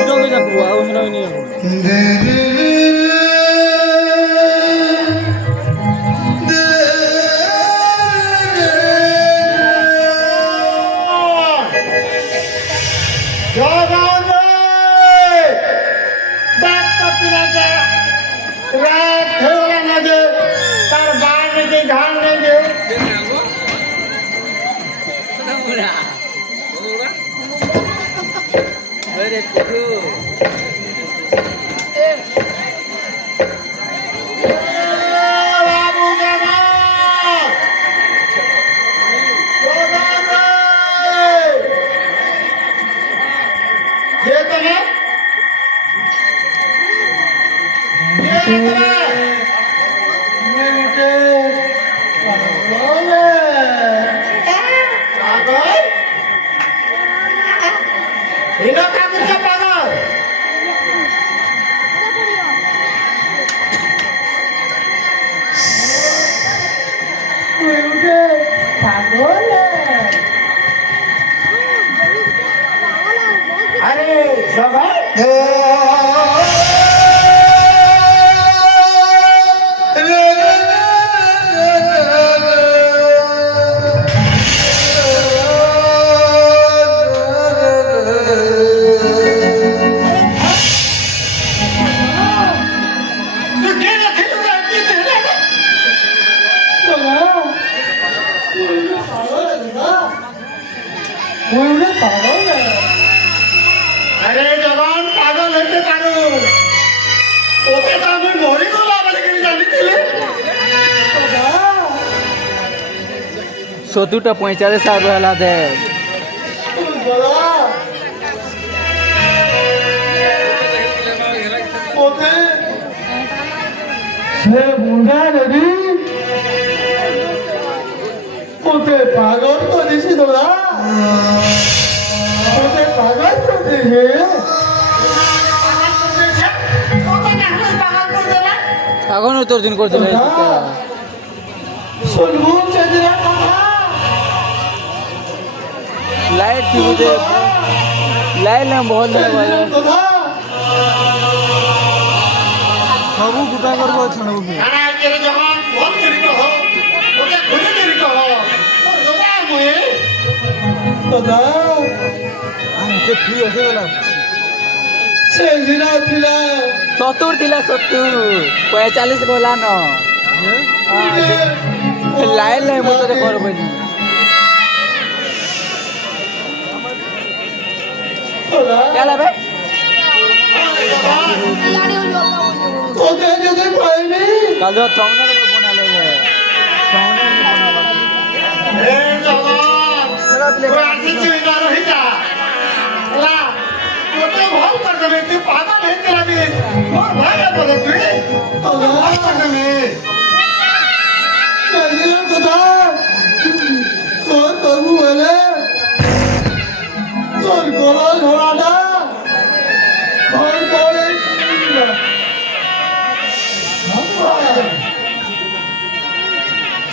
Itu kita keluar, aku senang ini. সতুটা 45,000 হেলা দে সে বুড়া নদী ওতে পাগল তো দিছি দাদা ওতে পাগল তো দিছি এখন তোর দিন করছিল শুনবো চেদিরা लाइट थी मुझे लाइट ना बहुत सब गुटा कर छणो भी दादा के फ्री होसे वाला से दिना थिला 70 थिला 70 45 बोला न लाइट ले मत कर बनी क्या ला बे ओते जदे कोई नहीं कल तो थंबनेल पे बना ले थंबनेल में बना ए जवान कोई आसी चीज रही जा ला ओते भल कर देबे तू पागल है तेरा भी मोर भाई बोले तू भल कर देबे चलिए दादा तो बोले তোর গলা ধরাটা ভয় করে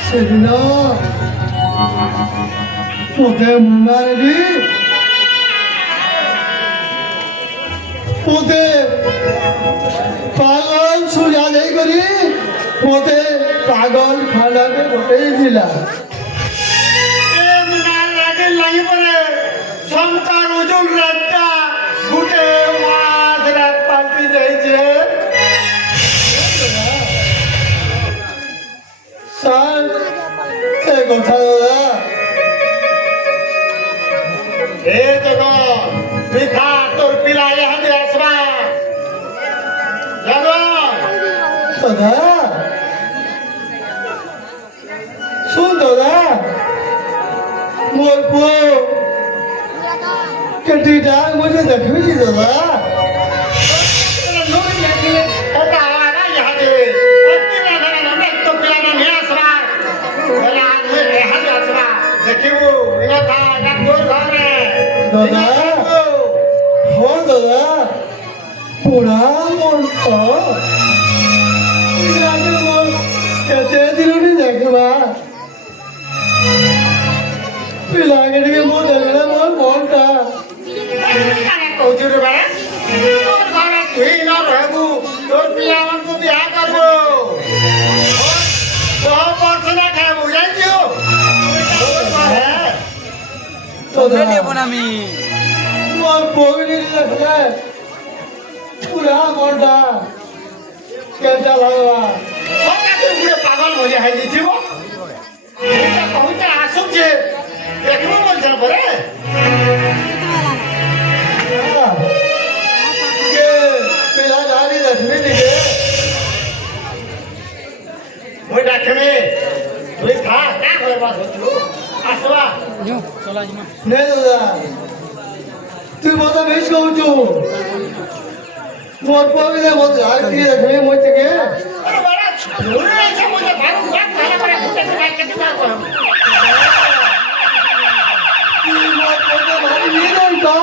সেদিন তোকে মুন্ডারি তোতে পাগল সুজা দেই করি তোতে পাগল খানাকে গোটেই দিলা লাগি পরে সন্তান ওজন রাতটা ঘুটে মাছ রাত পাল্টে যাইছে স্যার এ কথা দাদা এ জগৎ বিখা তোর পিলা ইহাতে আসবা জগৎ দাদা শুন দাদা মোর পুଅ কেটিটা মুঝে দেখবি দাদা দাদা हो दादा पूरा मन केते दिन देखबा पिला के मो देखला रे बड़ा तोर घर तुई न रहबू तोर पिया मन को बियाह करबो तो परसना खाबू जान दियो তোমরা নেব না আমি মোর বগিনী দেখলে পুরা মনটা কেঁচা লাগবা ওটা তুই পুরো পাগল হয়ে যাই দিছিস এটা বহুত আসুক যে দেখবো বলছেন পরে কে পেলা গাড়ি দেখবি দিকে ওই ডাকবে তুই খা কা করবা ধরছু আসবা নে দাদা তুই মতো বেশ কৌছু মোর বগিনী মতো আর কি দেখবি মই থেকে আরে বড় তুই এসে মুঝে ভালো বাত ভালো করে ঘুরতে না কেটে না করো তুই মোর বগিনী ভারী নিয়ে যাই তো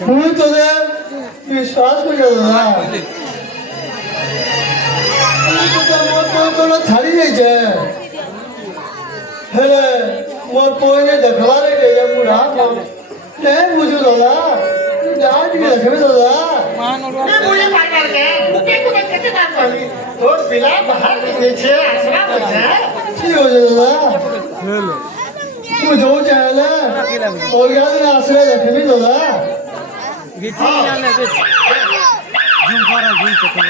তুই তোদের বিশ্বাস করে দাদা মোর ছাড়ি যাইছে হেলে মোর পয়নে দেখবার রে বুড়া নে বুঝু দাদা যা দিকে দেখবে দাদা তোর পিলা বাহার দিয়েছে আসলা বলছে কি হয়েছে দাদা তুই যাও চাইলে ওই গাড়ি আসলে দেখবি দাদা গেছি জানলে জুম করা গিয়েছে তুমি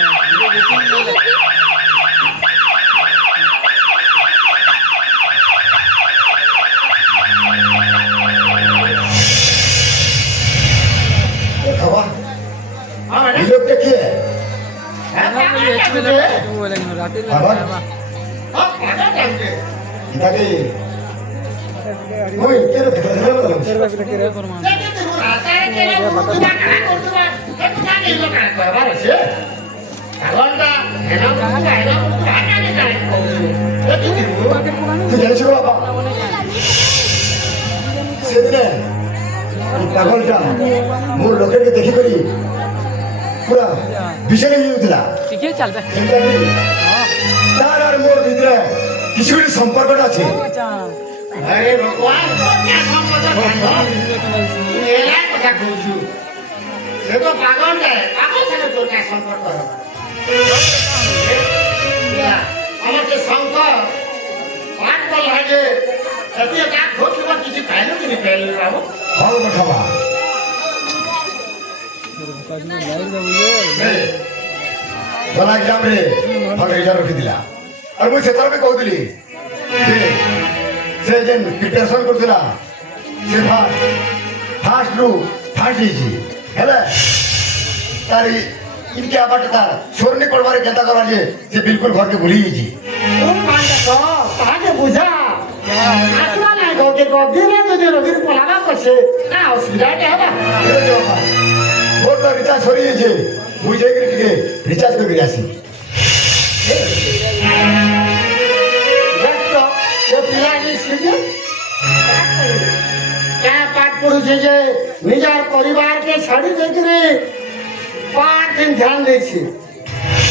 খাবা এই লোকটা কে ইতাকে ওই কে রে তুই জানিস বাবা সেদিনে পাগলটা মোর লোকেরকে দেখি করি পুরা বিছানে নিয়ে উঠলা ঠিকই চলবে তার আর মোর ভিতরে কিছু কিছু সম্পর্কটা আছে আরে ভগবান এলা কথা কইছু সে তো পাগল রে পাগল সাথে তোর কা সম্পর্ক আমার যে শঙ্কর পাট বল লাগে এতে কা ঘটলো কিছু খাইলো কি পেল বাবু ভালো কথা বা গলা এক্সাম রে ভালো এক্সাম রখি দিলা আর মুই সেতরকে কହୁଥିଲି ସେ ଯେନ୍ ପ୍ରିପାରେସନ୍ କରୁଥିଲା ସେ ଫାଷ୍ଟରୁ ଫାଷ୍ଟ ହେଇଛି ହେଲା ତାର ଇନକେ ଆବାଟେ ତାର ସ୍ୱର ନି ପଡ଼ବାରେ କେନ୍ତା କରବା ଯେ ସେ ବିଲକୁଲ ଘରକେ ଭୁଲି ଯାଇଛି ତାହାକେ ବୁଝା আসবা নাই গকে গদিনে যদি রোগীর পলাবা করছে না অসুবিধাটা হবা মোর তো রিচার্জ সরি যাইছে মুই যাইকরি টিকে রিচার্জ করি আসি দেখতো সে পিলা গেছে যে কে পাঠ পড়ুছে যে নিজের পরিবারকে ছাড়ি দেইকরি পাঠ দিন ধ্যান দিয়েছি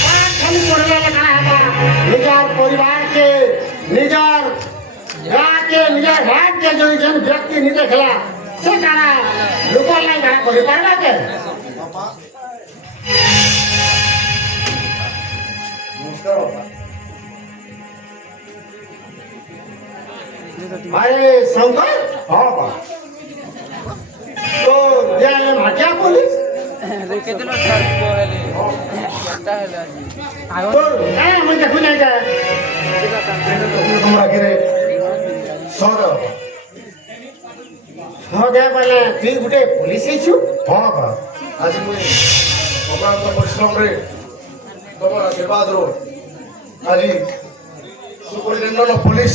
পাঠ খালি পড়লে না হবা নিজের পরিবারকে নিজের গাকে নিজের ভাগকে যদি যেন ব্যক্তি নি দেখলা সে কারা লোকের লাই ভাড়া করে পারবা কে আরে শঙ্কর হ্যাঁ বা তো দেয়ালে মাটিয়া পুলিশ রেখে দিল ছাড়বো হেলে একটা হেলে আজ তো হ্যাঁ আমি দেখু নাই কা তোমরা কেরে সর হদে বলে তুই গুটে পুলিশ আইছু হ্যাঁ বা আজ মুই অক্লান্ত পরিশ্রম রে তোমার আশীর্বাদ রো আজ সুপরিটেন্ডেন্ট of police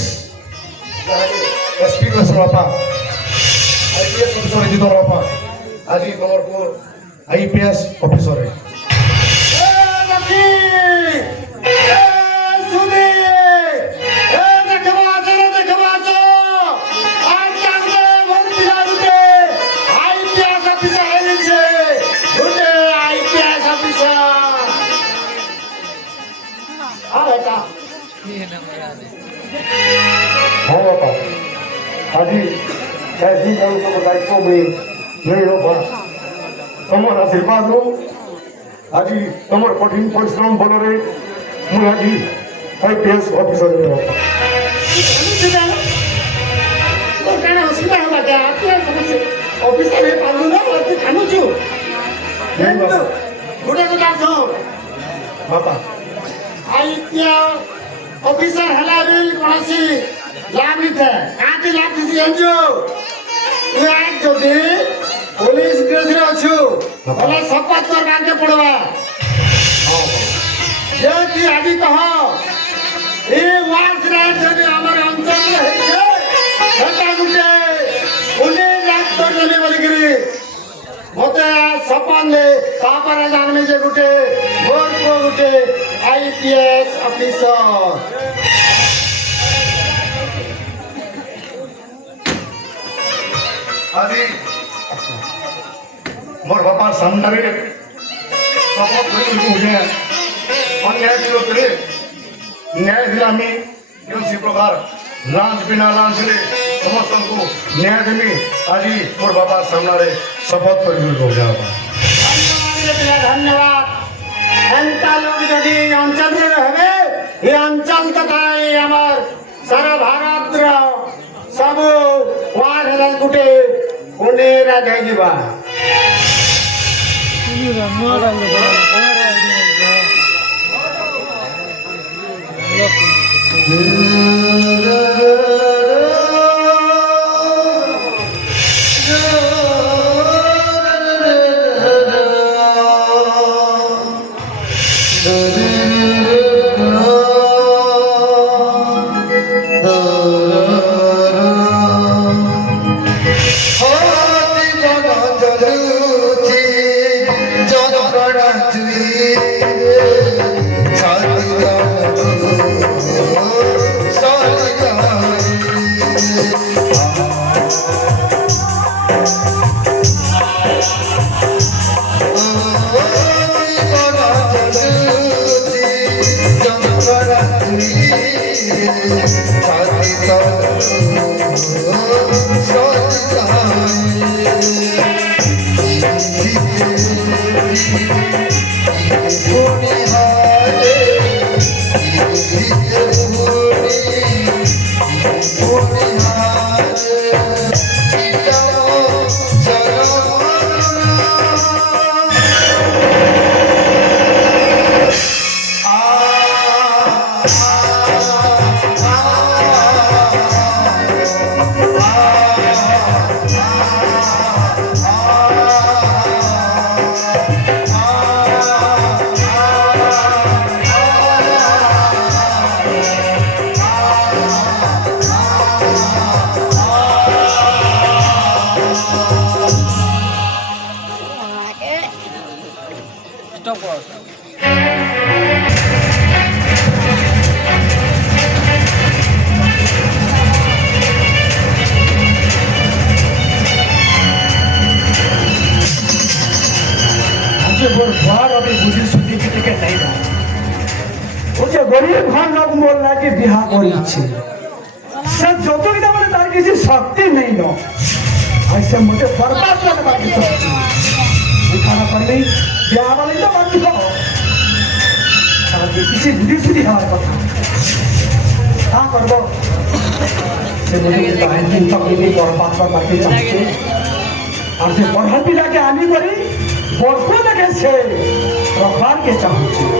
SP class BAPA IPS officer জিতো বাপা আজ তোমার কো আইপিএস অফিসর রে हाँ बापा आज ऐसी तो दायित्व में नहीं हो पा तुम आशीर्वाद लो आज तुम कठिन परिश्रम बल मुझे आज IPS ऑफिसर में बापा ऑफिसर है पालू ना और खानु छु नहीं बापा गुडे को दास हो बापा आईपीएस ऑफिसर हला बिल कोनसी लाभ नहीं था काटी लाभ दिसी एनजो तू आज जो दे पुलिस ड्रेस रे अछु भला शपथ कर काके पड़वा जे की आदि कह ए वार्ड रे जे हमर अंचल रे है हटा गुटे उन्हें लाभ कर देले बोली गिरी मते सपन ले तापर जान में जे गुटे मोर को गुटे IPS ऑफिसर आज मोर बापा सामने शपथ करी मुझे अन्याय दिलो करे न्याय दिला मी किसी प्रकार लांच बिना लांच ले समस्त को न्याय देमी आज मोर बापा सामने शपथ करी हो जाबा धन्यवाद एंता लोग जदि अंचल रे रहबे ये अंचल तथा ये हमर सारा भारत रो सब वार्ड हलन गुटे उनेरा जाइबा Stop work. मुझे गरीब घर लोग बोल रहा कि बिहार करी सब जो तो मैंने तार किसी शक्ति नहीं लो ऐसे मुझे बर्बाद करने बाकी शक्ति दिखाना पड़ गई बिहार वाले तो बाकी हो किसी बुद्धि सुधी हमारे पता हाँ कर दो से मुझे दिन तक नहीं बर्बाद कर बाकी चाहते और से बढ़ल भी जाके आनी पड़ी बरसों लगे से रखवार के चाहते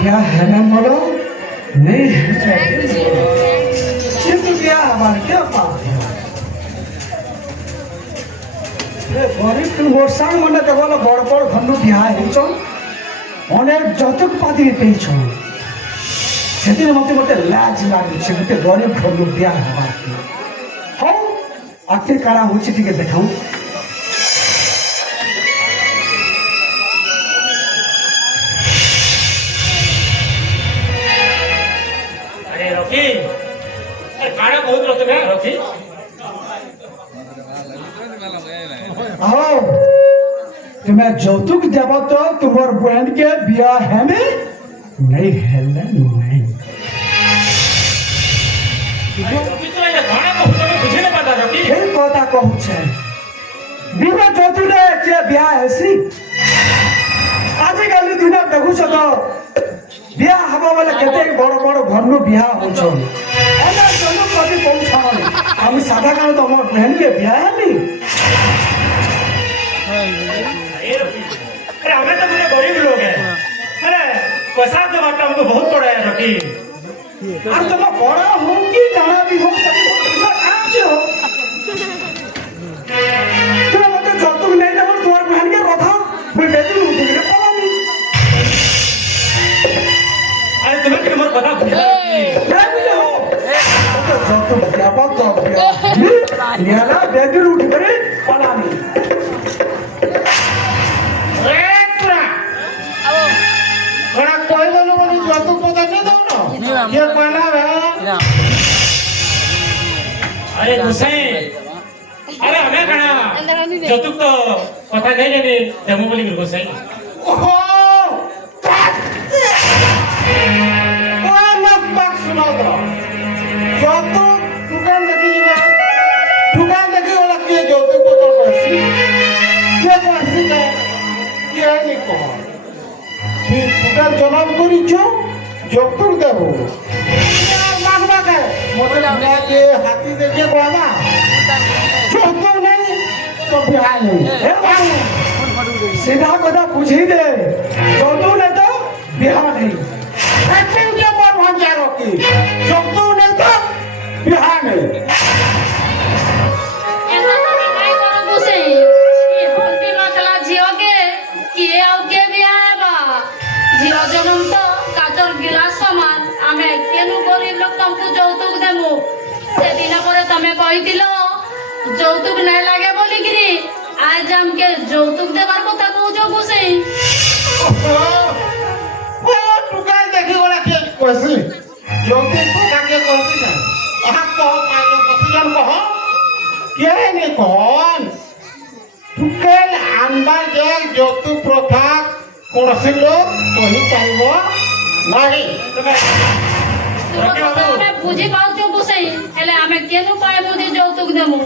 क्या है ना बोलो नहीं है तो क्या हमारे क्या बात है गरीब तुम वर्षांग मन देखो बड़ बड़ घनु बिहा अनेक जतक पाती पेछ से मत मत लाज लगे गोटे गरीब घनु बिहा हाँ आखिर काड़ा हो देखाऊ तुम्हें যৌতুক देव तो तुम्हार बहन के बिया है में नहीं हेल्ला नहीं रवि तो ये गाना कहू तमे बुझे न पाता रवि फिर कोता कहू छे बिना जोतुले जे ब्याह हेसी आजिकाली दिन देखु छ तो बियाह हवा वाले केते बड़ बड़ घरनु बियाह हो छ एना जनु कभी कोन छावले हम सादा कान तो हमर बहन के बियाह हली अरे रवि अरे हमें तो मुझे गरीब लोग हैं अरे पैसा तो बाटा हमको बहुत पड़ा है रवि और तुम बड़ा हो कि जाना भी हो सके तो काम से हो तुम मत जोतुक नहीं ना तोर बहन के कथा मैं बेटी उठी के पला नहीं अरे तुम्हें कि मोर कथा बुझा मैं भी हो तो जोतुक क्या बात तो ये ना बेटी उठी के पला नहीं बड़ा कोई बोलो बोलो जोतुक पता नहीं दो ना ये कहना है अरे गुसाई अरे हमें कहा जतुक तो पता नहीं लेने देमो बोली गुरु गुसाई ओहो ओए मत बात सुनाओ तो जोतुक दुकान देखी वाला के जोतुक को तो पैसे ये पैसे का ये नहीं कहो फिर दुकान जवाब करी छो जोतुक देबो मागवा के मोटे ना के हाथी देखे कोला जोतुक नहीं तो बिहार नहीं ए भाई सीधा कथा पूछी दे जोतुक नहीं तो बियाह नहीं ऐसे के पर भंजारो की जोतुक नहीं तो बिहार नहीं एना तमे काई करो बुसे ई हल्दी मसला झियो के किए आउ के बिया हेबा झियो जनम तो काचर गिलास समान आमे केनु गरीब लोग तुमको যৌতুক देमु सेदिन परे तमे कहिदिलो যৌতুক नै लागे बोली गिरी आज हमके যৌতুক देबार কথা कहजो बुसे ओ दुकान देखी वाला के पैसे जोतुक पता के कहती ना आहा कहो पालो पसिजन कहो के नहीं कौन दुकान आनबार के जोतुक प्रथा कोनसे लोग कहि पाइबो नहीं तमे बुझी पाउछो बुसे हेले आमे केनु पाए बुझी যৌতুক देमु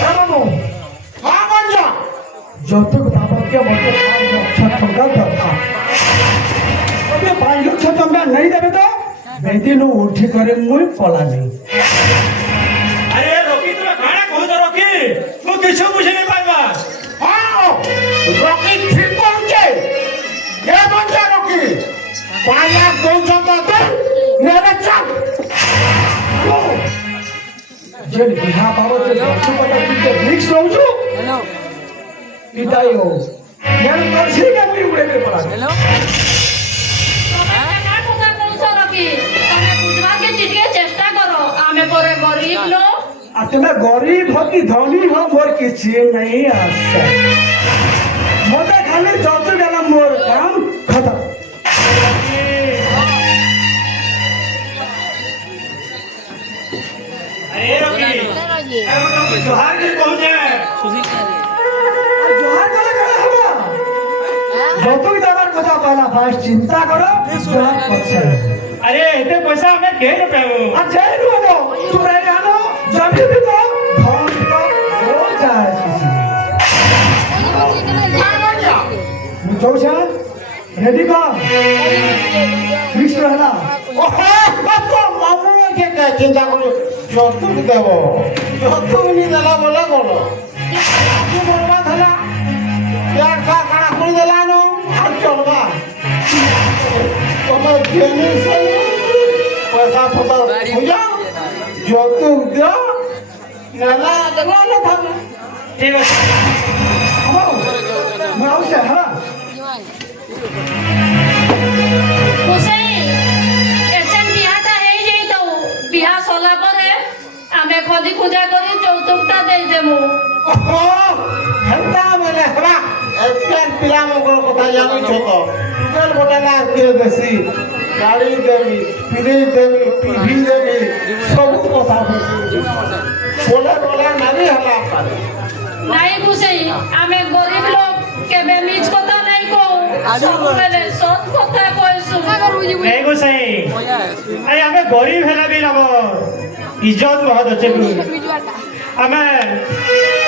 बाबू हां बंजा जोतुक बाबा के मते अच्छा ठंडा था अबे भाई लोग तो तुम नहीं देबे तो बेटी नु उठी करे मुई पला नहीं अरे रवि तुम्हें गाना कहू तो रवि वो किछु बुझे नहीं पाइबा हां रॉकी ठीक पहुंचे ये बंजा रॉकी पाया दो तो मेरे चल जेल बिहा बाबा से जोतुक पता की रिक्स रहू हेलो इतायो यार करसी के मुई उड़े के पला हेलो तमे का কথা कहछो रवि तमे बुझवा के चिटिए चेष्टा करो आमे परे गरीब लोग आ तुम्हें गरीब हो कि धनी हो मोर किसी नहीं आसा मोटे खाली जोतुक वाला मोर काम खत्म अरे रवि जोहार के पहुंचे আর জোহার করে করে হবে যতই দেবার কথা পয়লা ফার্স্ট চিন্তা করো জোহার করছে अरे इतने पैसा हमें के रुपए हो আর যেই রুবো তোমরা জানো জমি দিব ধন দিব ও যায় हां बंजा मुझौसा रेडी का फिक्स रहना ओहो बापो मामू के चिंता करो जोतुक देबो जोतुक नहीं देला बोला बोलो तू बोलवा थला यार का खाना कर देला नो और चलबा तो जेनी से पैसा पता हो जा जोतुक दो नला देला ना था ठीक है मुझौसा है बुसे एचन बियाटा हेई जेई तो बिया सोला परे आमे खदी खुजा करी যৌতুকটা দেই দেমু ओहो हल्ला बोले हवा एचआर पिला मंगल কথা জানি ছো তো টুকেল বটালা के देसी गाड़ी देवी फ्रिज देवी टीवी देवी सब কথা बोले बोले नहीं हला पारे নাই বুঝেই আমি গরিব লোক কেবে মিছ কথা নাই কও আজও সব বেলে সৎ কথা কইছো नहीं गोसाई अरे हमें गरीब हेला भी लबो इज्जत बहुत अच्छे को हमें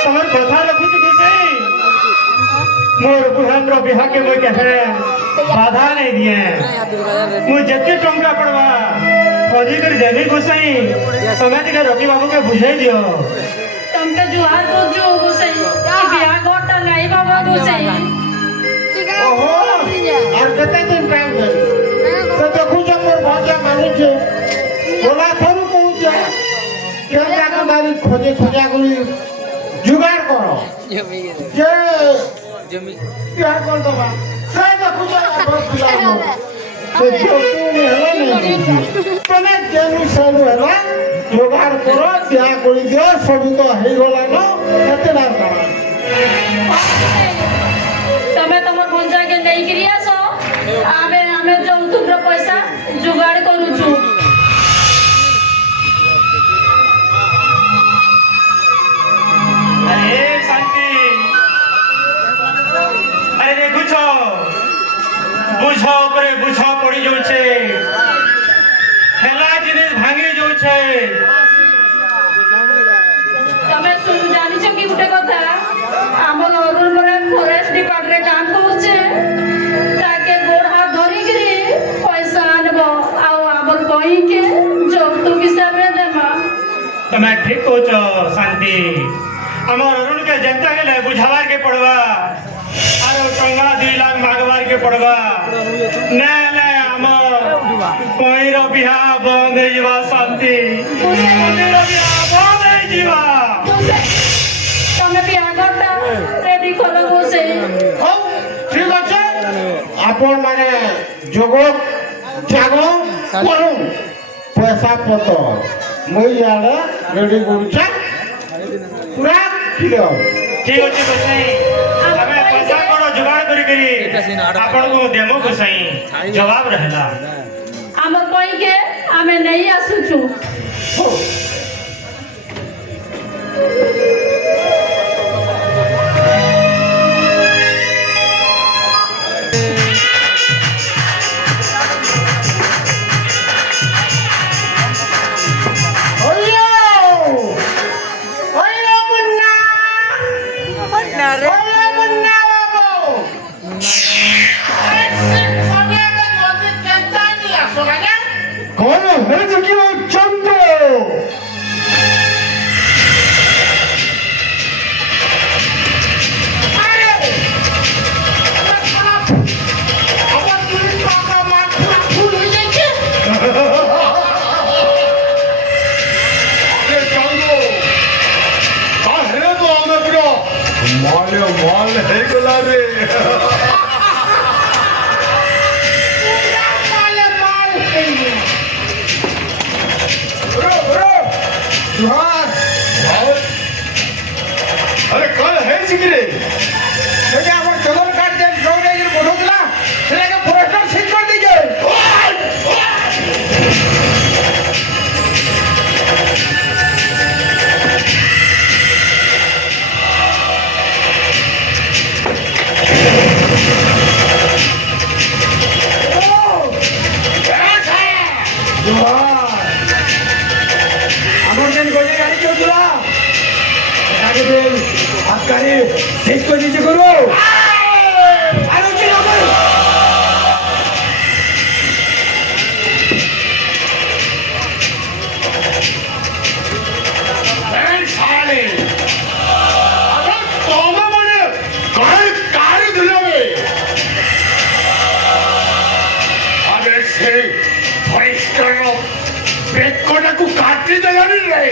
तमर कथा रखु गोसाई मोर बुहान रो बिहा के मोय कहे बाधा नहीं दिए मु जत्ते टंका पड़वा खोजी कर देनी गोसाई समय टिके रवि बाबू के बुझाई दियो तुमके जुहार को जो गोसाई कि बिया गोटा नहीं बाबा गोसाई ओहो और कते दिन टाइम है तो देखु जब मोर भाजा मानी छे बोला थरु कहू छे के जाके मारी खोजे खोजा करी जुगाड़ करो जे जमी क्या कर दबा से देखु जा बहुत बुलाओ से जो तू हेला नहीं तने जेनु सेनु हेला जुगाड़ करो क्या करी दियो सब तो हेई गला न कते ना करा તમે તમાર ભંજા કે નહીં કર્યા છો અમે যৌতুકର પૈસા जुगाड़ કરું છું अरे शांति अरे देखु छो बुझा ऊपर बुझा पड़ी जाऊ छे खेला जिनिस भांगी जाऊ छे તમે શું જાણી છો કે ଗୋଟେ କଥା ଆମର ଅରୁଣରେ ଫରେଷ୍ଟ ଡିପାର୍ଟରେ କାମ କରୁଛେ ତାକେ ଗୋଡ଼ ହାତ ଧରିକିରି ପଇସା ଆଣିବ ଆଉ ଆମର କହିକେ ଯୌତୁକ ହିସାବରେ ଦେମା તમે ठीक हो छो शांति हमर अरुण के जनता के लिए बुझावार के पड़वा आरो टंगा 2 लाख मांगवार के पड़वा ने ने हमर कोई रो बिहा बंद है जीवा शांति कोई रो बिहा बंद है जीवा તમે બી આગળના રેડી કરો બોસે ହଉ ଠିକ ଅଛି ଆପଣ ମାନେ ଯୋଗ ତ୍ୟାଗ କରୁ ପଇସା ପତ୍ର ମୁଇଁ ଇଆଡ଼େ ରେଡି କରୁଛେ ପୁରା କ୍ଲିୟର ठीक अछि गोसाई हमें पैसा कोन जुगाड़ करी आपन को देमो गोसाई जवाब रहला ଆମର କହିକେ ଆମେ ନେଇ ଆସୁଛୁ ହଉ कौन है जो कि वो चंदो माल है गला रे अरे कल है सिगरे लेकिन अपन चलो काट दे जोड़े ये बोलोगला चले के फॉरेस्टर सीज कर दीजिए आपकारी सीट को नीचे करो आलो चलो करो साले अगर तोमा मने कहीं कारी दिलोगे अबे से फॉरेस्टर पेट को ना को काटने देगा नहीं रे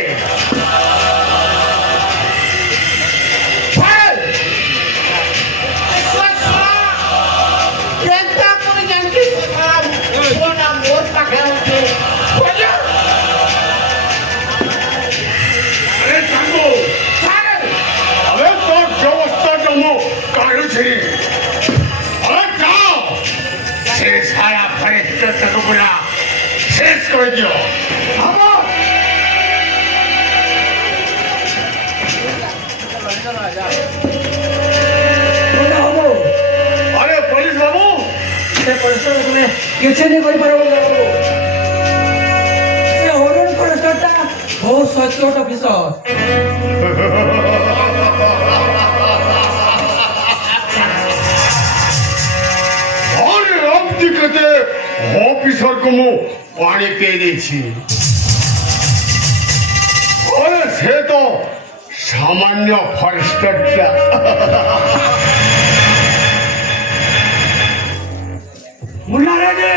शेष कर दियो अरे पुलिस बाबू କିଛି ନାଇଁ କରିପାରିବ ସେ ଅରୁଣ ଫରେଷ୍ଟରଟା ବହୁତ ସଚ୍ଚୋଟ ଅଫିସର। अरे अब दिखते ऑफिसर को मु पानी पे देछि अरे से तो सामान्य फॉरेस्टर मुन्ना रे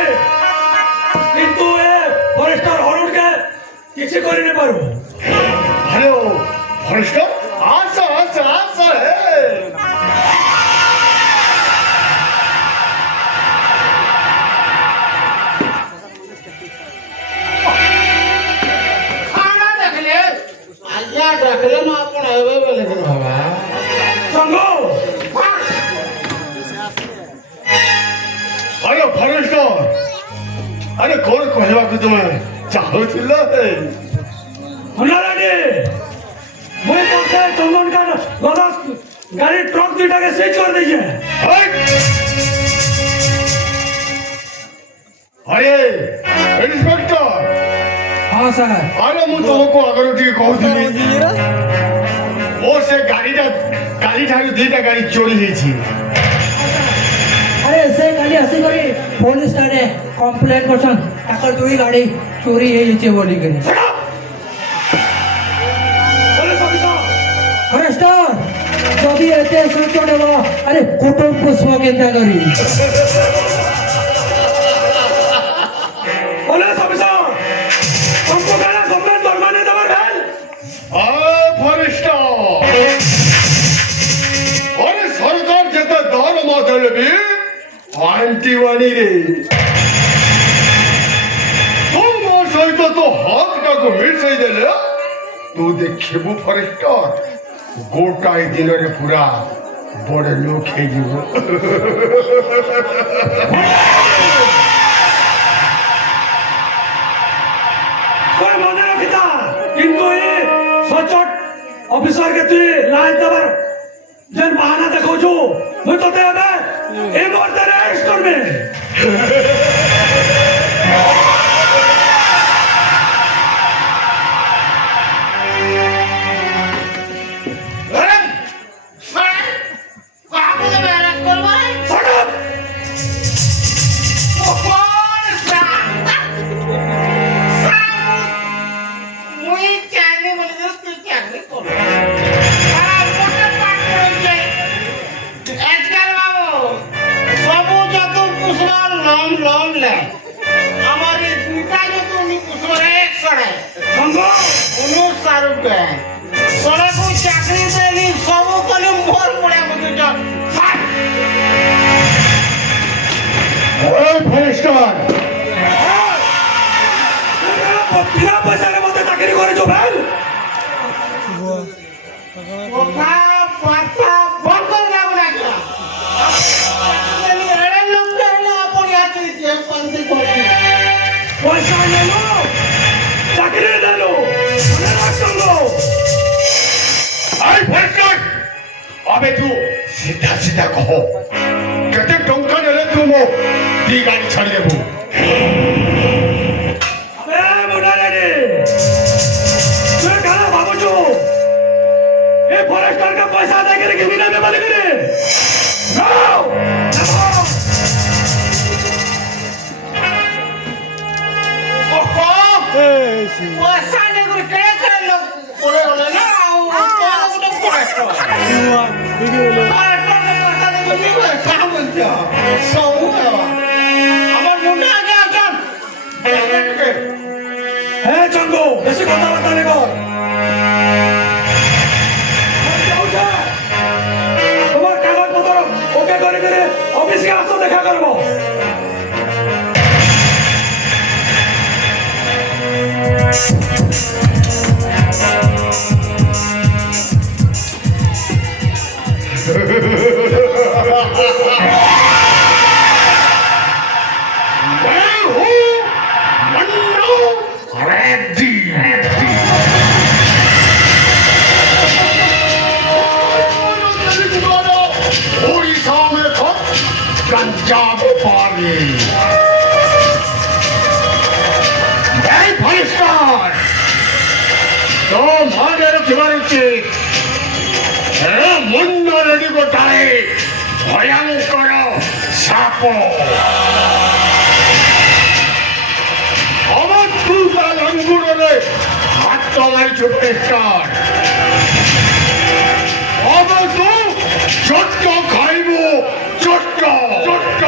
किंतु ए फॉरेस्टर अरुण के किसी करि नै पारबो। अरे ओ फॉरेस्टर आसा आसा आसा है ଆଜ୍ଞା ଡାକିଲେ ମୁଁ ଆପଣ ଏବେ ବୋଲେ ଦିନ ବାବା संगो अरे फॉरेस्टर अरे कौन कहवा को तुम चाहूथिल मुन्ना रे मुई तो से चंदन का गलत गाड़ी ट्रक दुटा के सीज कर दीजिए। अरे इंस्पेक्टर हाँ सर। अरे मु तुमको अगर टी कहूଥିଲି ओ से गाड़ीटा काली ठारू दीटा गाड़ी चोरी ହେଇଛି। अरे से खाली आसी करी पुलिस थाने कंप्लेंट करछन ताकर दुई गाड़ी चोरी ହେଇଛି बोली करी। पुलिस ऑफिसर फरेस्टर जदि एते सच्चोट हेबो अरे कुटुंब पुष्प केनता करी। पुलिस ऑफिसर हमको कहना गवर्नमेंट दरमाने दबर भेल। फॉरेस्टर अरे सरकार जेते दरमा देले भी आंटी वाली रे तुम सहित तो हाथ का को मिल देले तू देखिबू फॉरेस्टर गोटाई दिन रे पूरा बड़े लोग है जीवो कोई माने रखिता किंतु ये सचोट ऑफिसर के तू लाज दबर जन बहाना देखो जो मैं तो ते अबे ए मोर तेरे स्टोर में फॉरेस्टर बिना पैसा के मते चाकरी करे जो भेल पैसा ले लो चाकरी दे लो मने रख लो। आई फॉरेस्टर अबे तू सीधा सीधा कहो केते टंका देले तू मो दी गाड़ी छाड़ देबू। अबे मुन्ना रे तू कहां बाबू जो ए फॉरेस्टर का पैसा दे के बिना में बल करे नो पैसा नहीं कोई केड़े केड़े लोग पड़े होले ना और तो पैसा ए चंगो बेसी কথা বার্তা নে কর তোমার কাগজপত্র ওকে করে অফিসে আসো দেখা করব। पंजाब पारी এই ফরেস্টার তো মনে রখিবার উচিত এ মুন্ডরেডি গোটাଏ ভয়ঙ্কর সাপ আমার তুলা লঙ্গুড়রে হাত মারিଛୁ পেস্টার আমার তো ছোট্ট খাইব ছোট্ট ছোট্ট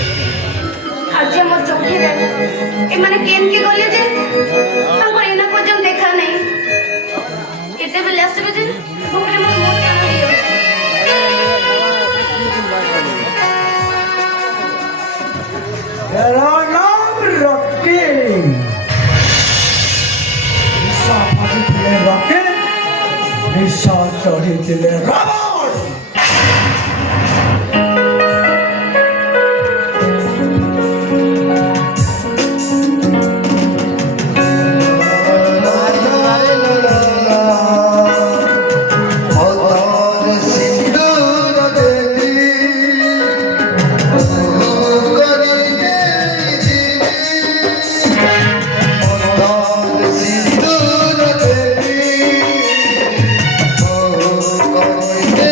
आज मोर चौकी रे ए माने केन के गले जे हमको एना पजम देखा नहीं एते बेले आसबे जे भूखरे मोर मोर कान लियो मेरा नाम रॉकी निशा पानी थे रॉकी निशा चढ़ी थे रावण Oh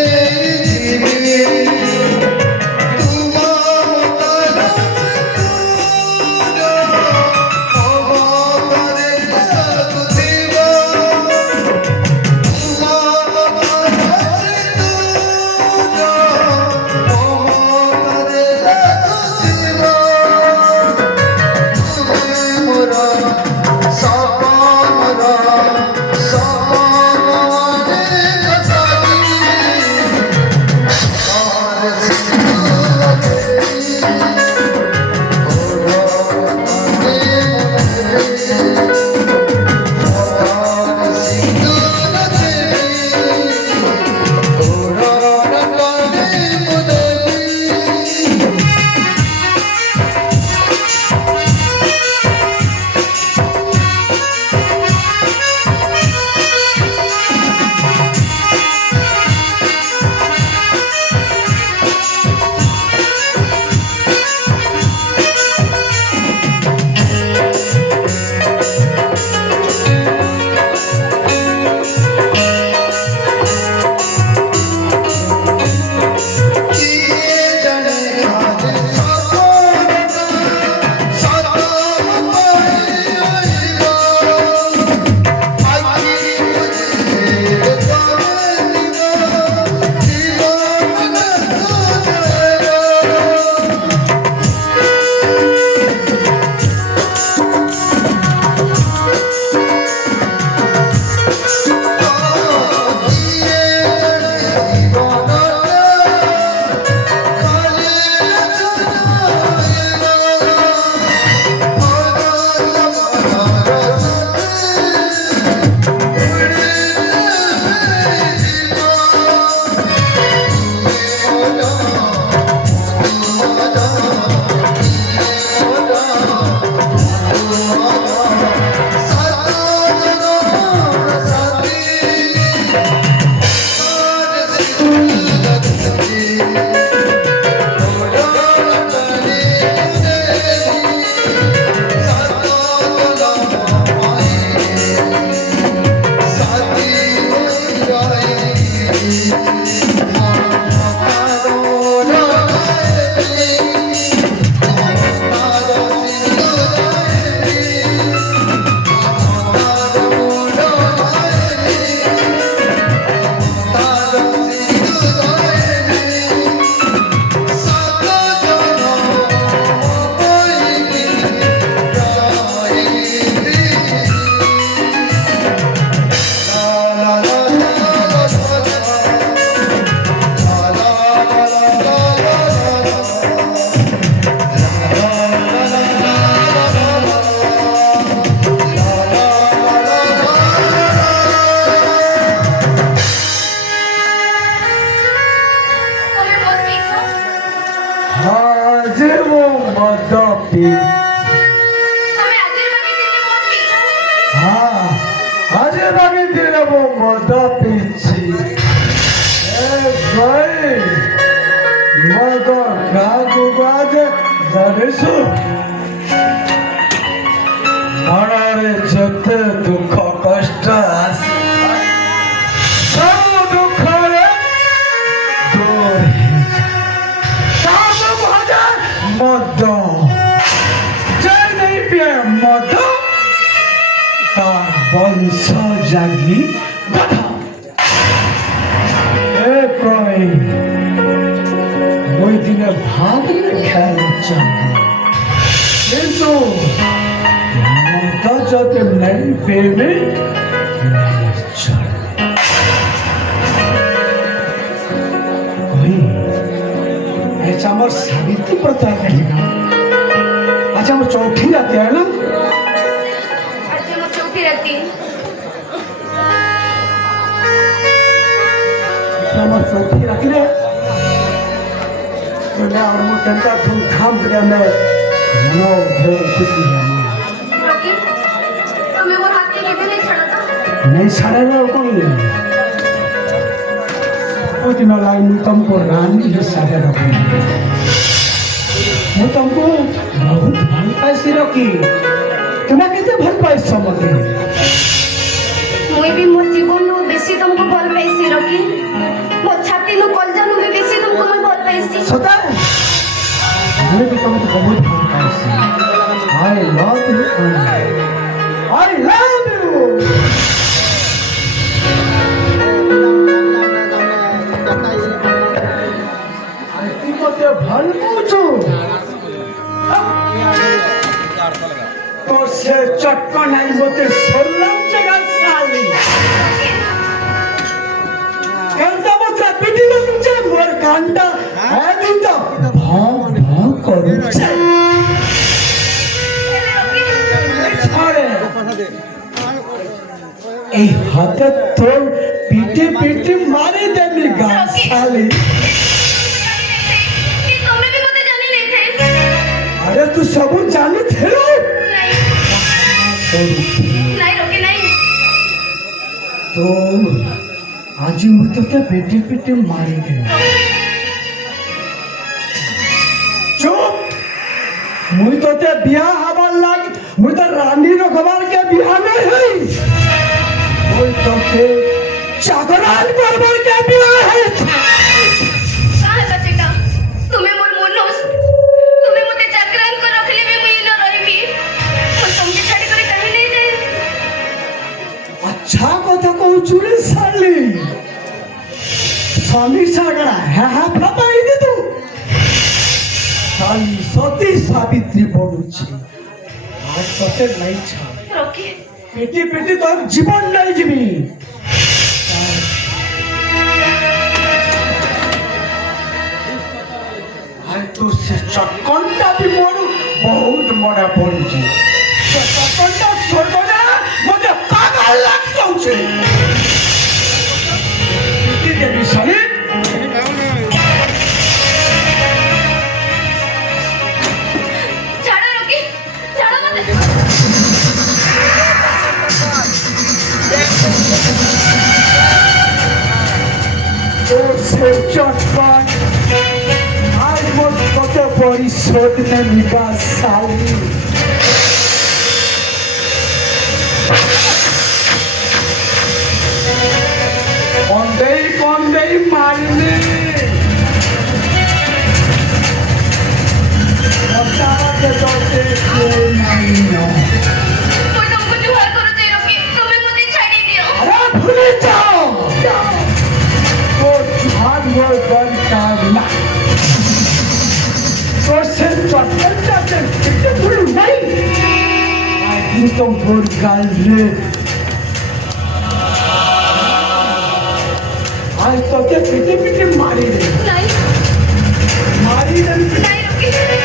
पूरा पीछे भाई मगर गाज ଜାଣିଛୁ ମନରେ ଯେତେ ଦୁଃଖ କଷ୍ଟ ଆସି ସବୁ ଦୁଃଖରେ ଦୂର ସବୁ ଭଜା ମଦ ଯେ ନେଇ ପିଏ ମଦ ତାର ବଂଶ ଜାଗି ଗଧ ଏ କଇ ওই দিনে ভাত খেয়াল কিন্তু যদি নেই পেবে अच्छा আমার সাবিত্রী প্রথা है ना अच्छा আমার चौथी रात है ना आज मैं चौथी रहती আমার चौथी रात रे मैं और वो जनता धूमधाम से मैं नो बहुत खुशी है रॉकी तुम्हें वो हाथी में भी नहीं छड़ा था नहीं छड़ा ना कोई वो दिन लाई मैं तुमको रानी ही साझा रखूंगी मैं तुमको बहुत भल पाई रखी तुम्हें कितने भल पाई समझे मुई भी मोर जीवन नु बेसी तुमको भल पाइसी रॉकी मोर छाती नु कलजा नु भी बेसी तुमको मैं भल पाइसी सदा मैं भी तुमको बहुत भल पाई I love you I love you तुमको भल पूछो तो से चक्का नहीं बोते सोलम जगह साली केंता बोलता पिटी में तुझे मोर कांडा है दूता भाव भाव करू छे अरे ए हाथ तो पीटी पीटी मारे देनी गाल साली कि तुम्हें भी मुझे जाने नहीं थे अरे तू सब जाने थे नहीं रॉकी नहीं तो आज मैं तो क्या पेटी पेटी मारे गए चुप मुई तो ते बियाह हवार लाग मुई तो रानी रो खबर के बियाह में है मुई तो ते चाकरान बरबर के बियाह है कहाँ है बच्चेका तुम्हें मोर मोनोस तुम्हें मुझे जागरण को रखले में मुई न रही मैं तुमके छाड़ी करे कहीं नहीं जाए अच्छा কথা কইছু রে সালি স্বামী সাগরা হ্যাঁ ভাবাই দে তু সালি সতী সাবিত্রী পড়ুছি আর তোতে নাই ছা रॉकी পেটি পেটি তোর জীবন নাই জিবি আর তো সে চক্কনটা বি মোর বহুত মনে পড়ুছি সে চক্কনটা সর্বনা মতে পাগল লাগছে পেটি দেবি সালি छाड़ो रॉकी छाड़ो मत তোর সে চটপট আজ মোট কত পরিশোধ নেবিকা সালি কন্দেই মারলে মতাকে তোতে কেউ নাই না मैं तुमको जुहार करो चाहिए रॉकी तुम्हें मुझे छाड़ी दियो अरे भूले जाओ वो भाग वो बन कागना तो से चटपट जाते कितने भूल नहीं आज तो भूल गाल रे आज तो के पीटे पीटे मारी रे नहीं मारी रे नहीं रॉकी नहीं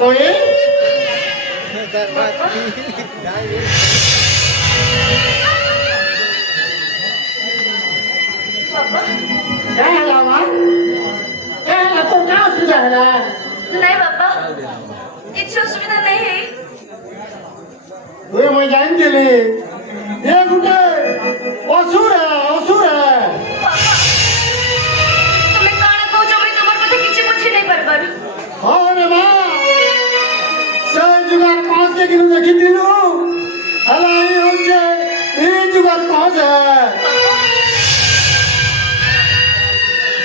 कोई क्या है लावा क्या है तो क्या सुविधा है नहीं बाबा किसी असुविधा नहीं है तुझे मैं जान दिली ये गुटे असुर है बाबा तुम्हें काना कौच मैं तुम्हार कथा किसी बुझी नहीं परबर हाँ रे माँ से जुगाड़ कौन से किलो देखी दिलू हला ये होचे ये जुगाड़ कौन से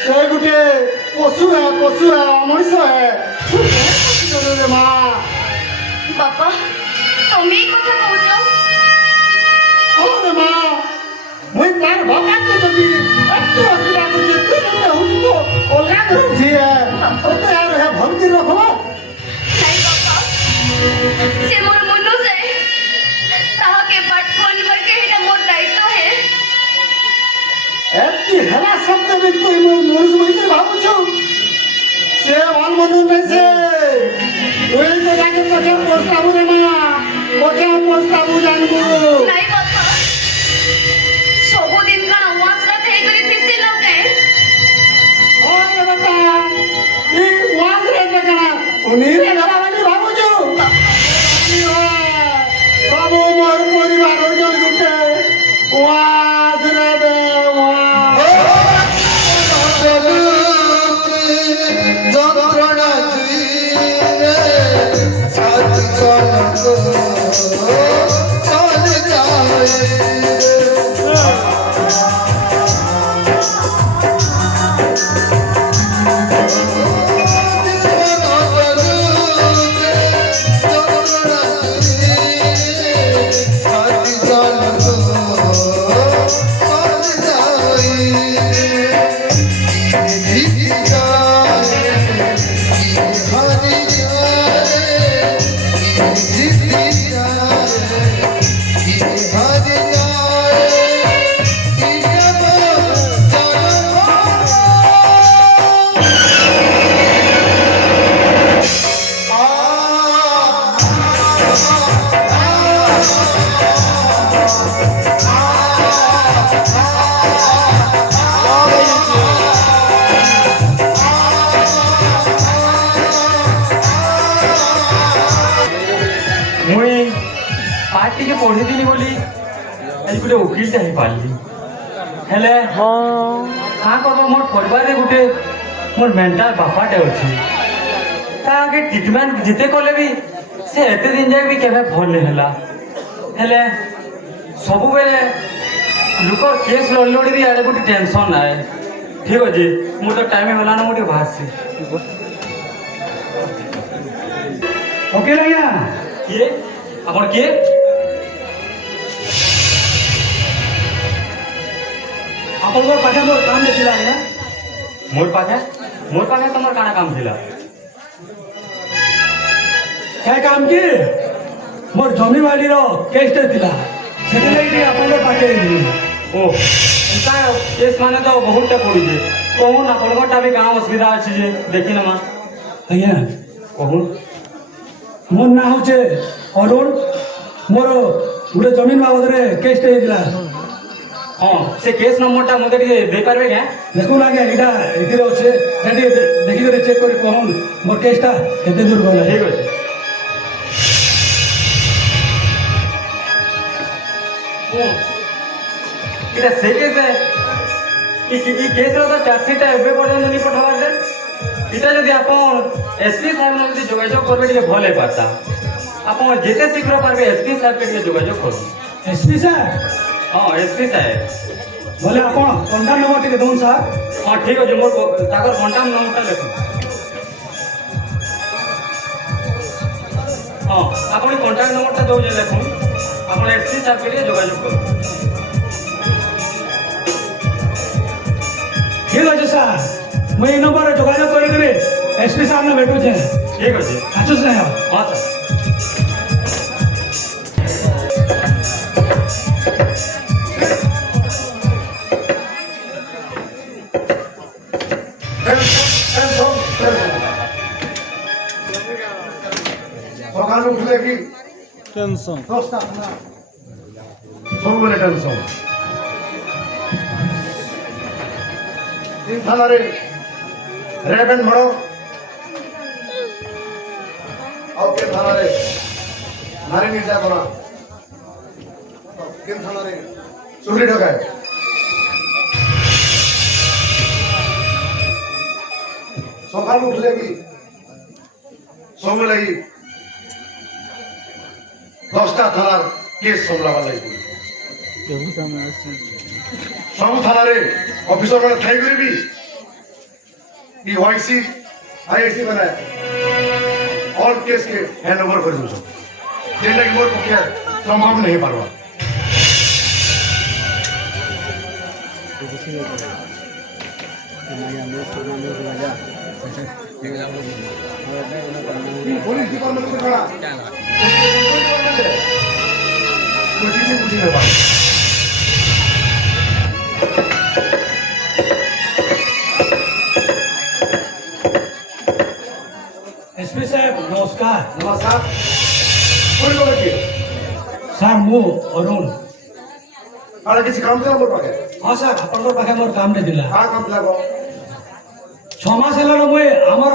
से गुटे पशु है मनुष्य है रे माँ बाबा तुम्हें ही कथा कौच हाँ रे माँ मैं तार भगवान को तो भी अच्छी असुविधा को जितने तुमने उसको औलाद रखी है तो यार है भक्ति रखो नहीं बाबा से मोर मनु से ताहा के पाठ फोन भर के हेटा मोर दायित्व है एत्ती हला शब्द में कोई मोर मुझे भावु छो से ऑल मनु में से कोई तो जाके पछा पोस्ताबु रे माँ पछा पोस्ताबु जानबु नहीं बाबा सबुदिन काना वास रात हे करी थिसी लगे ओए बता ये वाज रे लगना उनीरे घरा वाली भावु छो बाबू मोर परिवार हो जो गुटे वाज रे बे যন্ত্রণা তুই রে সাথ চলে मुई पार्टी के पढ़ी बोली आज गोटे वकिलटा हो पारि हेले हाँ करब मोर परिवार गोटे मोर मेंटाल बापाटे अच्छी आगे ट्रिटमेंट जिते कले भी से एते दिन जाए भी केवे भल नहीं है हेले सब बेले लोकर केस लड़ लड़ी भी आड़े गोटे टेंशन ना ठीक अच्छे मोर तो टाइम होगा ना मुझे बाहर वकील आज्ञा किए अपन किए ଆପଣଙ୍କ ପାଖେ ମୋର କାମ ଥିଲା ଆଜ୍ଞା मोर पाखे तुम काना काम थिला ଏ କାମ କି ମୋର ଜମି ବାଡ଼ିର କେସ୍ଟେ ଥିଲା ସେଥିଲାଗି ଟିକେ ଆପଣଙ୍କ ପାଖେ ओ इनका केस माने तो बहुत टा पड़ी जे कहून आपनका भी गांव असुविधा अछि जे देखि न मा ଆଜ୍ଞା कहून ମୋର ନାଁ ହଉଛେ ଅରୁଣ ମୋର ଗୋଟେ ଜମିନ ବାବଦରେ କେସ୍ଟେ ହେଇଥିଲା हां से केस नंबर टा मते दे पारबे क्या ଦେଖୁନ ଆଜ୍ଞା ଏଇଟା ଏଥିରେ ଅଛେ ଟିକେ ଦେଖିକରି ଚେକ୍ କରି କହୁନ୍ ମୋର କେସ୍ଟା କେତେ ଦୂର ଗଲା ठीक अछि ओ इटा से केस है ई केस रो तो चार्जशीट एबे पर्यंत नहीं पठावार दे इटा यदि आपण एसपी साहब ने यदि जोगाजोग करबे ଟିକେ भले पाता आपण जेते शीघ्र पारबे एसपी साहब के ଟିକେ जोगाजोग करू एसपी साहब हां एसपी साहब बोले ଆପଣ କଣ୍ଟାକ୍ଟ ନମ୍ବର ଟିକେ ଦଉନ୍ ସାର୍ हाँ ठीक अच्छे मोर ताकर कॉन्टाक्ट नंबर लिखो हाँ अपनी कॉन्टाक्ट नंबर दौ लिखो आप एसपी साहब के लिए जोगाजोग करो ठीक अच्छे सार मुझे ये नंबर जोगाजोग करी एसपी साहब ने भेटू छे ठीक अच्छे आचुस नहीं हाँ सर ସକାଳୁ ଉଠିଲେ କି ଦଶଟା ସବୁବେଳେ ଟେନସନ୍ ଥାନାରେ ରେଭେନ୍ ମଡ଼ ଆଉ କେ ଥାନାରେ ନାରୀ ନିର୍ଯାତନା କେ ଥାନାରେ ଚୋରି ଢକାଏ ସକାଳୁ ଉଠିଲେ କି ସବୁ ଲାଗି 10ଟା ଥାନାର କେସ୍ ସମ୍ଭାଳିବାର ଲାଗି ସବୁ ଥାନାରେ ଅଫିସର ମାନେ ଥାଇକରି ବି OIC IIC ମାନେ ଅଲ୍ କେସ୍ के हैंड ओवर कर दूँ जेनटा कि मोर पक्षे संभव नहीं पारवा पुलिस डिपार्टमेंट से खड़ा कोई किसी पूछी नहीं पाए एसपी साहेब नमस्कार नमस्कार कौन बोल रही है सर मु अरुण आला किसी काम से मोर पाके हाँ सर आपन पाखे मोर काम दे दिला का काम लागो 6 मास हेला मुई हमर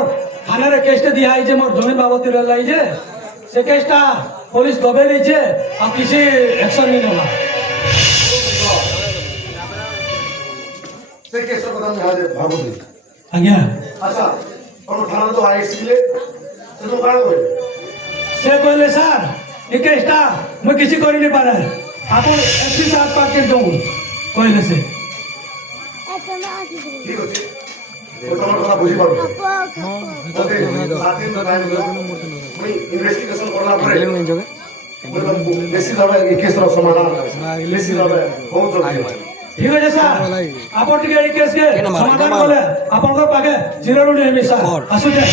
थाना रे केस दिया है जे मोर जमीन बाबत रे लाई जे से केसटा पुलिस दबे दै छे आ किसी एक्शन नहीं होला से केस को नाम यहाँ भागो दी आज्ञा अच्छा और थाना तो IIC ले से तो काण होय से कहले सर ए केसटा मुई किसी करि नहीं पारे आपन एसपी साहब पाके दो कहले से ठीक আছে तो তোমার কথা বুঝি পারো ওকে সাথে তো টাইম মই ইনভেস্টিগেশন করলা পরে বেশি যাবে এই কেসর সমাধান বেশি যাবে বহুত জলদি ठीक है सर आपन टिके ए केस के समाधान बोले आपन को पाके जीरो रो नहीं सर आसु जे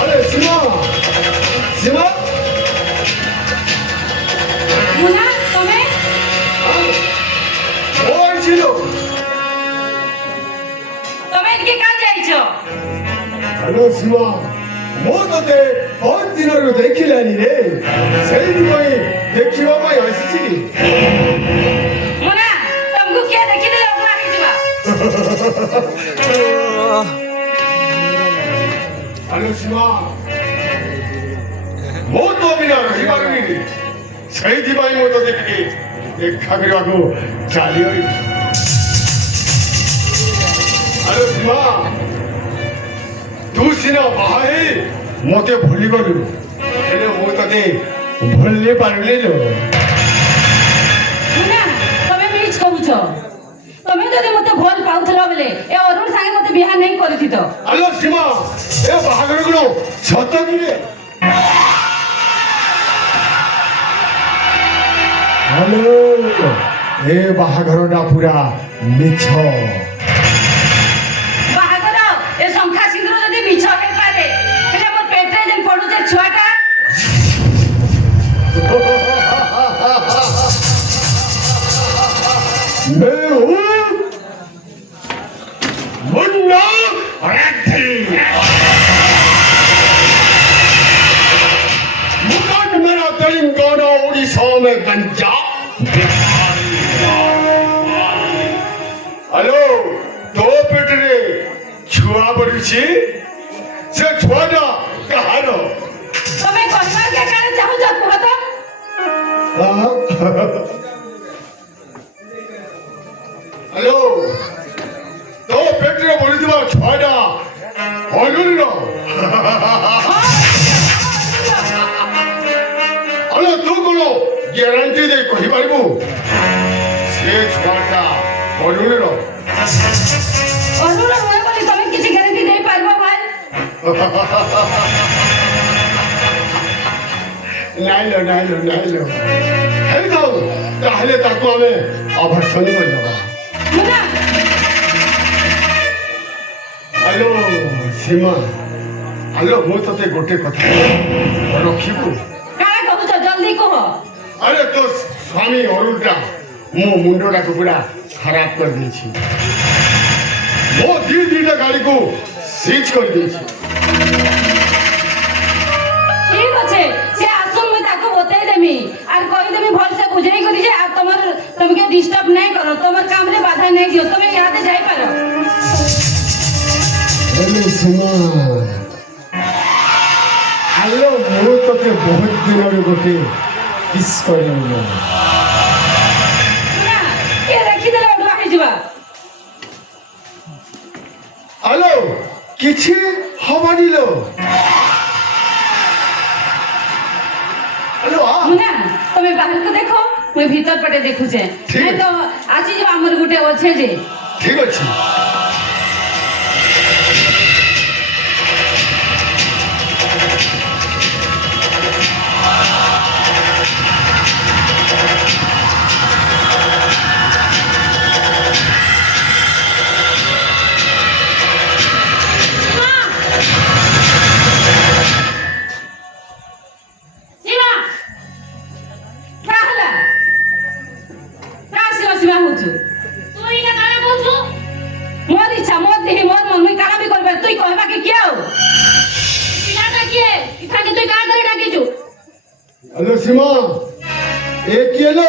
अरे सीमा सीमा मुना तमे ওই ছিল तमे के का जाइछो হ্যালো सीमा ମୁଁ ତତେ ବହୁତ ଦିନରୁ ଦେଖିଲାନି ରେ ସେଇଥିପାଇଁ ଦେଖିବା ପାଇଁ ଆସିଛି मुना तुमको के देखि दे ओकरा के जीवा ହ୍ୟାଲୋ सीमा ମୁଁ ତୋ ବିନା ରହିପାରୁନି ସେଇଥିପାଇଁ ମୁଁ ତତେ ଟିକେ ଦେଖା କରିବାକୁ ଚାଲିଗଲି ହ୍ୟାଲୋ सीमा ତୁ ସିନା ବାହା ହେଇ ମୋତେ ଭୁଲିଗଲୁ ହେଲେ ମୁଁ ତତେ ଭୁଲି ପାରିଲି मुना तमे मिछ कहूछो तमे जदि मते भल पाउथलो बेले ए अरुण संगे मते बियाह नहीं करथि तो ହ୍ୟାଲୋ सीमा ଏ ବାହାଘର ଗୁଣ ସତ କି ରେ ହ୍ୟାଲୋ ଏ ବାହାଘରଟା ପୁରା ମିଛ बाहागर ए संख्या सिंदूर जदि मिछ हे पारे हेले मोर पेटरे जेन पडुचे छुआटा मैं हूँ मुन्ना रेड्डी मुकट मेरा तेलंगाना उड़ीसा में गंजा हेलो तो पेटरे छुआ बड़ुची से छुआटा कहार तमे कहबा के काने चाहू जा कुह तो हेलो तो पेटरे बड़ुଥିବା ଛୁଆଟା ଅରୁଣର हेलो तू कौन ग्यारंटी दे कही पारिबु से छुआटा अरुणर अरुण होय बोली तमे किछि गारंटी दे पारबो भाई नाइलो हे तो ताहले ताको आमे अभर्सन करदबा मुना हेलो सीमा हेलो मु तते गोटे कथा रखिबु काहे कहूछ जल्दी कह अरे तो स्वामी अरुणटा मो मुंडटा पुरा खराब कर दी वो दीटा गाड़ी को सीज कर दी ঠিক আছে সে আসুন মুই তাকে বতাই দেমি আর কই দেমি ভলসে বুঝাই করি যে আর তোমার তোমাকে ডিস্টার্ব নাই করো তোমার কামরে বাধা নাই দিও তুমি ইয়াতে যাই পারো हेलो मु तोते बहुत दिन गोटे किस कर না কে রাখি দেলে উড়া হই যাবা हेलो किछि हमारी लो हेलो মুনা তুমি বাহিরকে দেখো মুই ভিতর পটে দেখুছে ঠিক নাই তো আজি যে আমার গুটে আছে যে ठीक अच्छे সীমা কাহলা কাসিমা সীমা হুজু তুই না কানা বলছু মোর ইচ্ছা মোর দেহি মোর মন মুই কানা বি করবে তুই কইবা কি কিও পিলাটা কি ইথাকে তুই কানা করে ডাকিছু हेलो सीमा ए किए लो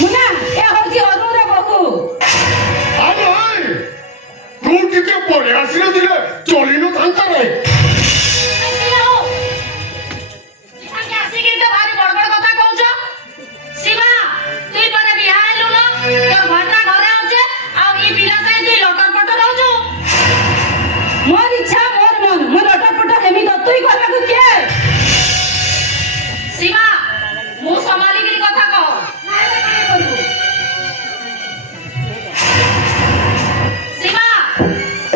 মুনা এ হজি অনুরা বাবু अरे हाय तू टिके पड़े आसिले दिले चली नो थांका रे ইথাকে আসি কিন্তু ভারি বড় বড় কথা কওছ সীমা তুই পরে বিয়া আইলু না তোর ঘরটা ঘরে আছে আর ই বিলা সাই তুই লটর পটর হউছু মোর ইচ্ছা মোর মন মোর লটর পটর হেমি তো তুই করবা কে সীমা মু সমালিকির কথা কহ নাইলে কাই করবু সীমা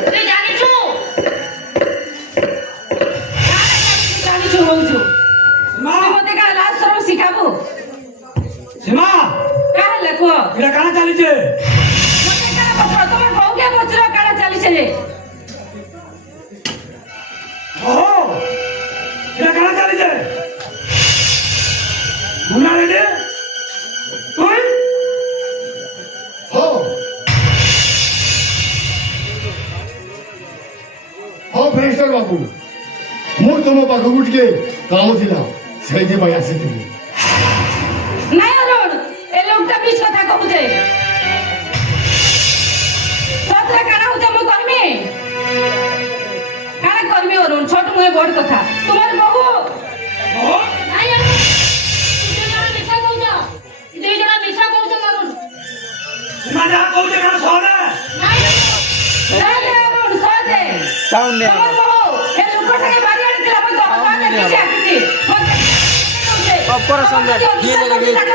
তুই জানিছু জানিছু বলছু মা তুই মতে কা লাজ শরম শিখাবো সীমা কাহলে কো এটা কানা চালিছে মতে কা পত্র তোমার বউকে পত্র কারা চালিছে রে ও এটা কানা চালিছে মুনা রে তুই हो हो प्रेस्टर बाबू मु तुम पाखु गुटके काम थिला सेई जे भाई आसीथिली নাই অরুণ এ লোকটা মিছ কথা কহুছে সতরা কানা হউছে মই করমি কানা করমি অরুণ ছোট মুয়ে বড় কথা তোমার বহু ও নাই অরুণ তুই জনা মিছা কহুছ তুই জনা মিছা কহুছ অরুণ সীমা যা কইছে কানা সহলে নাই নাই অরুণ সদে সাউন্ড নে আমার বহু এ লোকটা থেকে বাড়ি আনি দিলা মই দরকার নেই পিছে আকিতি অপরাশন দিয়ে লাগে